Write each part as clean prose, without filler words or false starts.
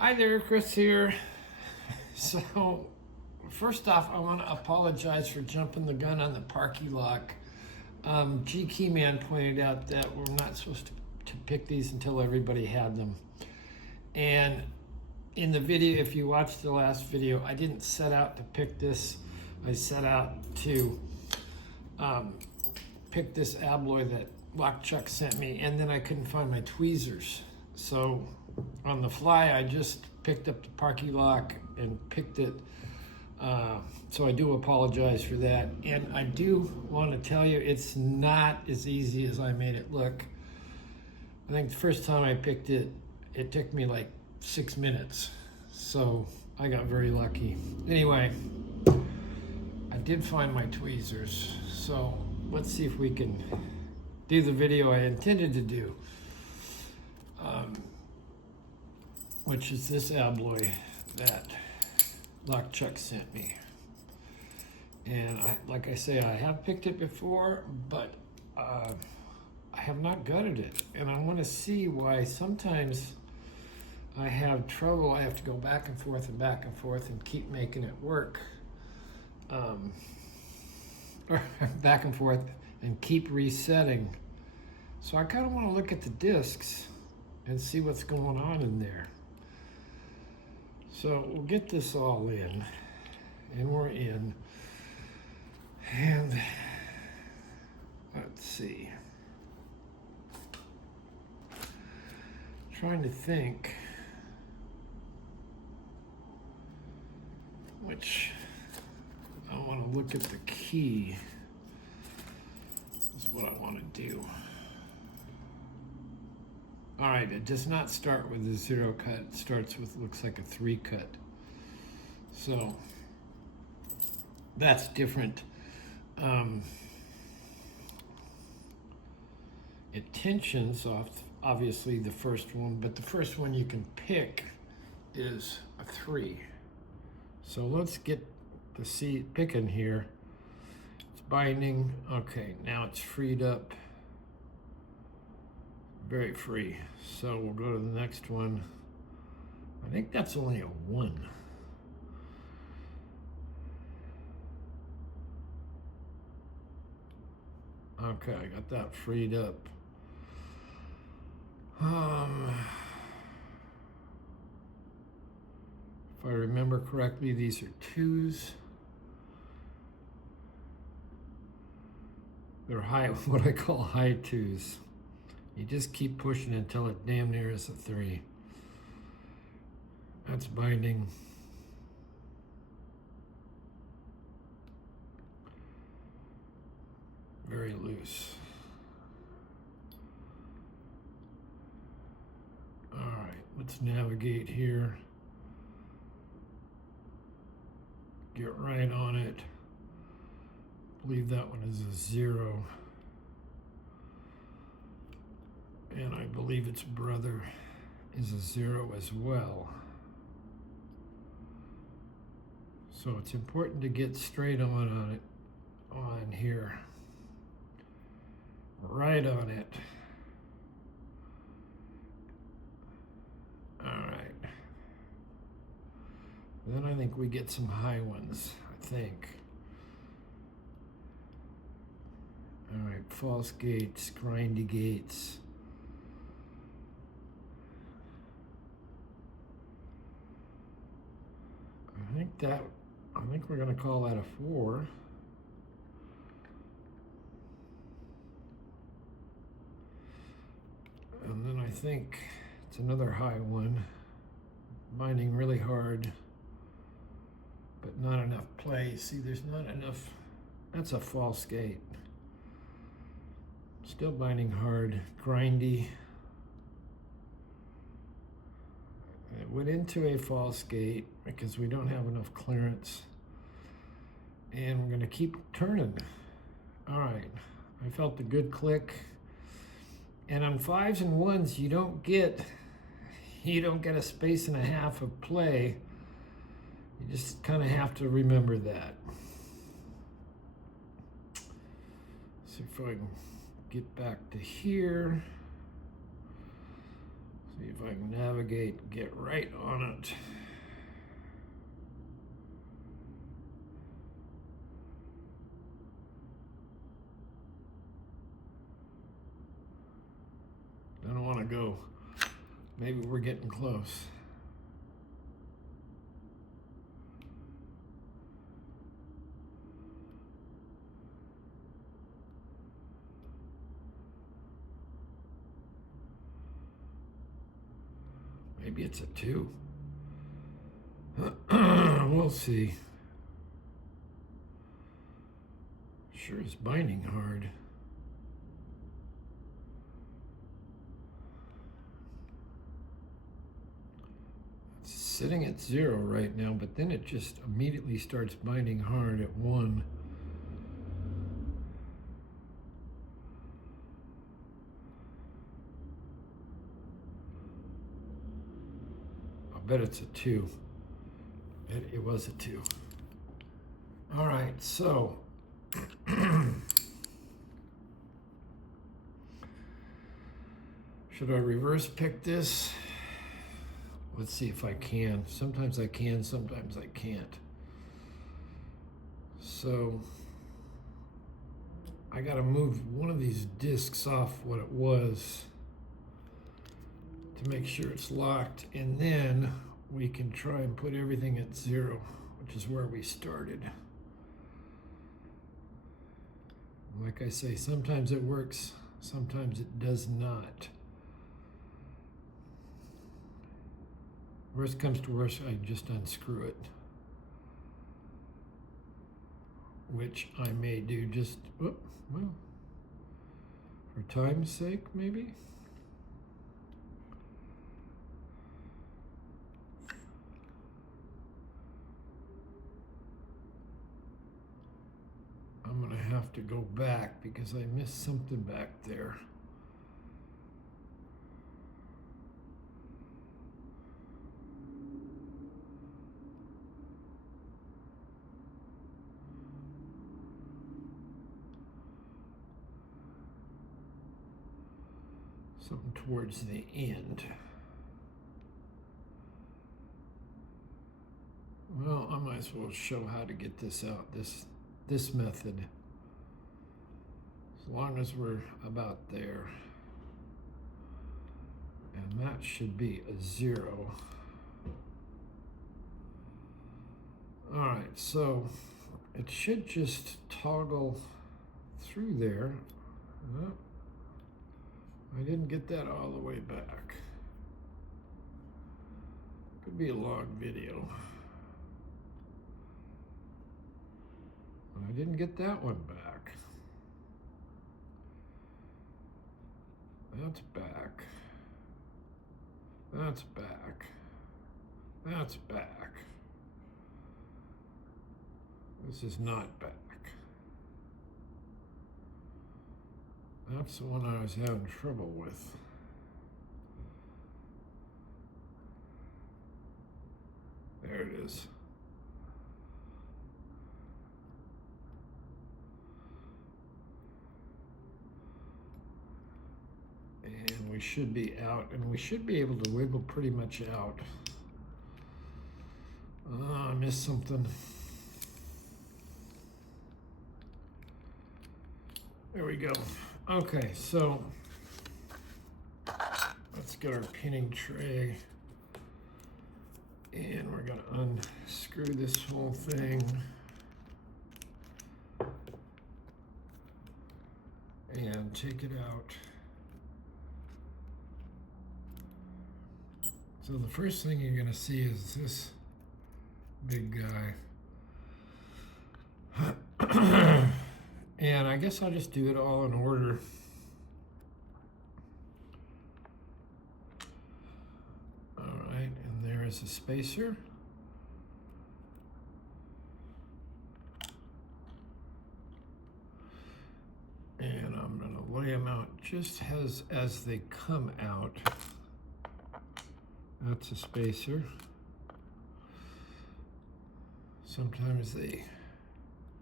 Hi there, Chris here. So, first off, I want to apologize for jumping the gun on the parky lock. G Keyman pointed out that we're not supposed to pick these until everybody had them. And in the video, if you watched the last video, I didn't set out to pick this. I set out to pick this Abloy that Lock Chuck sent me, and then I couldn't find my tweezers. So on the fly, I just picked up the parky lock and picked it. So I do apologize for that. And I do want to tell you, it's not as easy as I made it look. I think the first time I picked it, it took me like 6 minutes. So I got very lucky. Anyway, I did find my tweezers. So let's see if we can do the video I intended to do. Which is this Abloy that Lock Chuck sent me. And like I say, I have picked it before, but I have not gutted it. And I want to see why sometimes I have trouble. I have to go back and forth and keep making it work. Or back and forth and keep resetting. So I kind of want to look at the discs and see what's going on in there. So we'll get this all in, and we're in. And let's see. Trying to think which I want to look at the key is what I want to do. All right, it does not start with a 0 cut. It starts with, looks like a 3 cut. So that's different. It tensions off, obviously, the first one, but the first one you can pick is a 3. So let's get the C picking here. It's binding. Okay, now it's freed up. Very free. So we'll go to the next one. I think that's only a 1. Okay, I got that freed up. If I remember correctly, these are 2s. They're high, what I call high 2s. You just keep pushing until it damn near is a 3. That's binding. Very loose. All right, let's navigate here. Get right on it. I believe that one is a 0. And I believe its brother is a 0 as well. So it's important to get straight on it, on here. Right on it. All right. Then I think we get some high ones, I think. All right, false gates, grindy gates. I think we're going to call that a 4. And then I think it's another high one, binding really hard, but not enough play. See, there's not enough. That's a false gate. Still binding hard, grindy. It went into a false gate because we don't have enough clearance. And we're going to keep turning. All right, I felt a good click. And on 5s and 1s, you don't get a space and a half of play. You just kind of have to remember that. See if I can get back to here. See if I can navigate, get right on it. I don't want to go. Maybe we're getting close. Maybe it's a 2. We'll see. Sure is binding hard. It's sitting at 0 right now, but then it just immediately starts binding hard at 1. I'll bet it's a 2. It was a 2. All right, so should I reverse pick this? Let's see if I can. Sometimes I can, sometimes I can't. So I got to move one of these discs off what it was to make sure it's locked, and then we can try and put everything at 0, which is where we started. Like I say, sometimes it works, sometimes it does not. Worst comes to worst, I just unscrew it. Which I may do just, well, for time's sake, maybe? I'm gonna have to go back because I missed something back there. Something towards the end. Well, I might as well show how to get this out, this method. As long as we're about there. And that should be a 0. All right, so it should just toggle through there. No, I didn't get that all the way back. Could be a long video. I didn't get that one back. That's back. That's back. That's back. This is not back. That's the one I was having trouble with. There it is. And we should be out, and we should be able to wiggle pretty much out. I missed something. There we go. Okay, so let's get our pinning tray, and we're gonna unscrew this whole thing. And take it out. So the first thing you're gonna see is this big guy. And I guess I'll just do it all in order. All right, and there is a spacer. And I'm gonna lay them out just as they come out. That's a spacer. Sometimes they,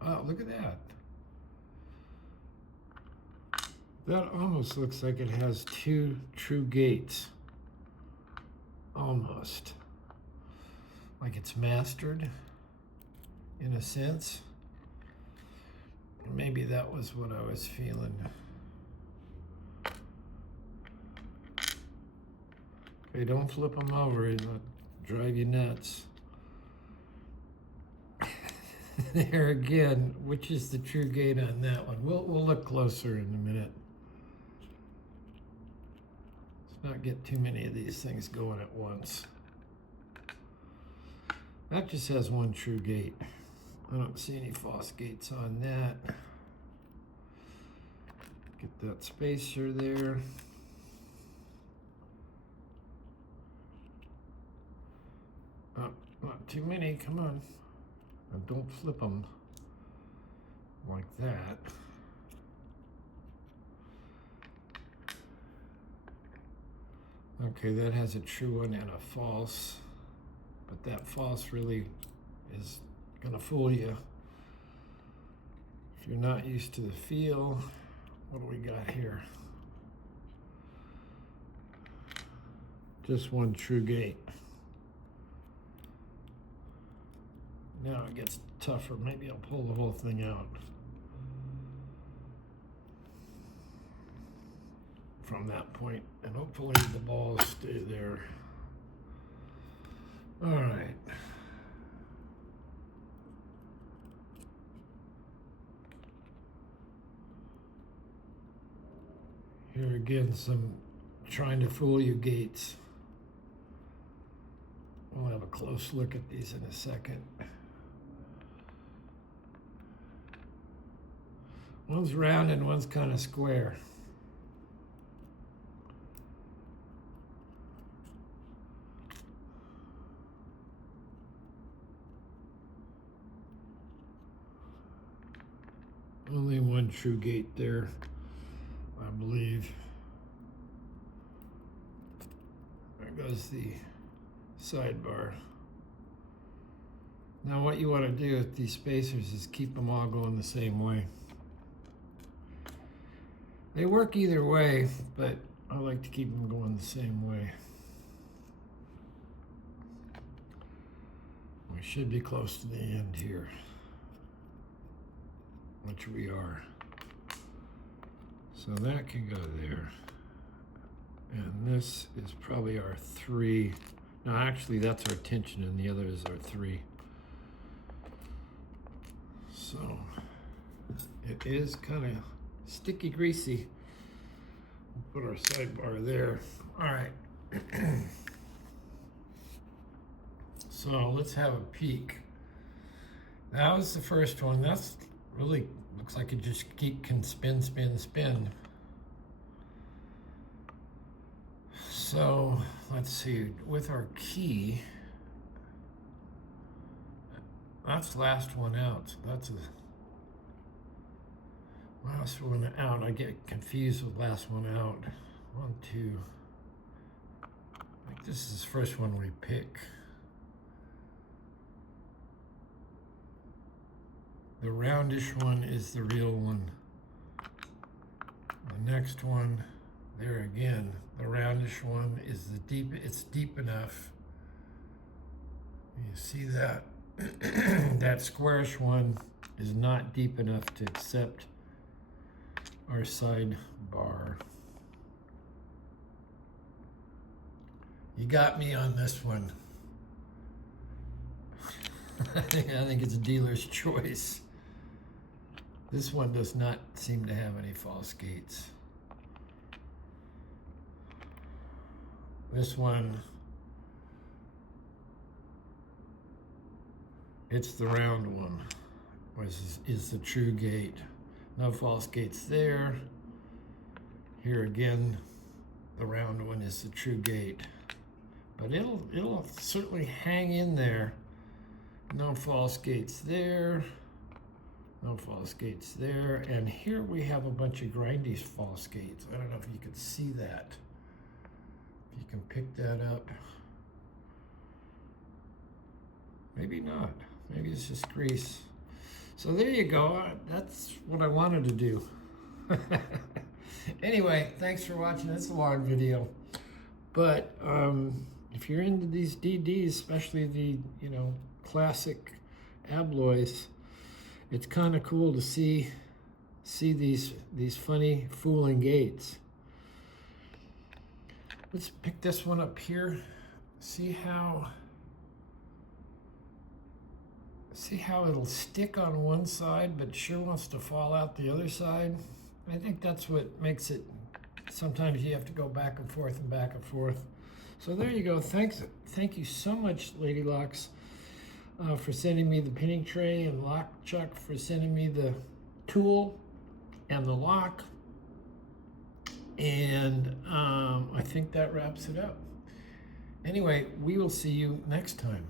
oh, look at that. That almost looks like it has 2 true gates. almost. Like it's mastered, in a sense. Maybe that was what I was feeling. Okay, don't flip them over, it'll drive you nuts. There again, which is the true gate on that one? We'll look closer in a minute. Let's not get too many of these things going at once. That just has one true gate. I don't see any false gates on that. Get that spacer there. Oh, not too many, come on. And don't flip them like that. Okay, that has a true one and a false, but that false really is gonna fool you. If you're not used to the feel, what do we got here? Just one true gate. Now it gets tougher. Maybe I'll pull the whole thing out from that point, and hopefully the balls stay there. All right. Here again, some trying to fool you gates. We'll have a close look at these in a second. One's round and one's kind of square. Only one true gate there, I believe. There goes the sidebar. Now what you want to do with these spacers is keep them all going the same way. They work either way, but I like to keep them going the same way. We should be close to the end here, which we are. So that can go there. And this is probably our 3. No, actually that's our tension and the other is our 3. So it is kind of sticky greasy. We'll put our sidebar there. All right. So let's have a peek. That was the first one. That's really looks like it just can spin, spin, spin. So let's see, with our key, that's last one out. So that's a last one out. I get confused with last one out. 1, 2. I think this is the first one we pick. The roundish one is the real one. The next one, there again, the roundish one is the deep, it's deep enough. You see that? That squarish one is not deep enough to accept our side bar. You got me on this one. I think it's a dealer's choice. This one does not seem to have any false gates. This one, it's the round one, which is the true gate. No false gates there. Here again, the round one is the true gate. But it'll certainly hang in there. No false gates there. No false gates there. And here we have a bunch of grindy false gates. I don't know if you can see that. If you can pick that up. Maybe not. Maybe it's just grease. So there you go. That's what I wanted to do. Anyway, thanks for watching. It's a long video. But if you're into these DDs, especially the, you know, classic Abloys, it's kind of cool to see these funny fooling gates. Let's pick this one up here. See how it'll stick on one side but sure wants to fall out the other side. I think that's what makes it, sometimes you have to go back and forth and back and forth. So there you go. Thank you so much, Lady Locks, for sending me the pinning tray, and Lock Chuck for sending me the tool and the lock. And I think that wraps it up. Anyway, we will see you next time.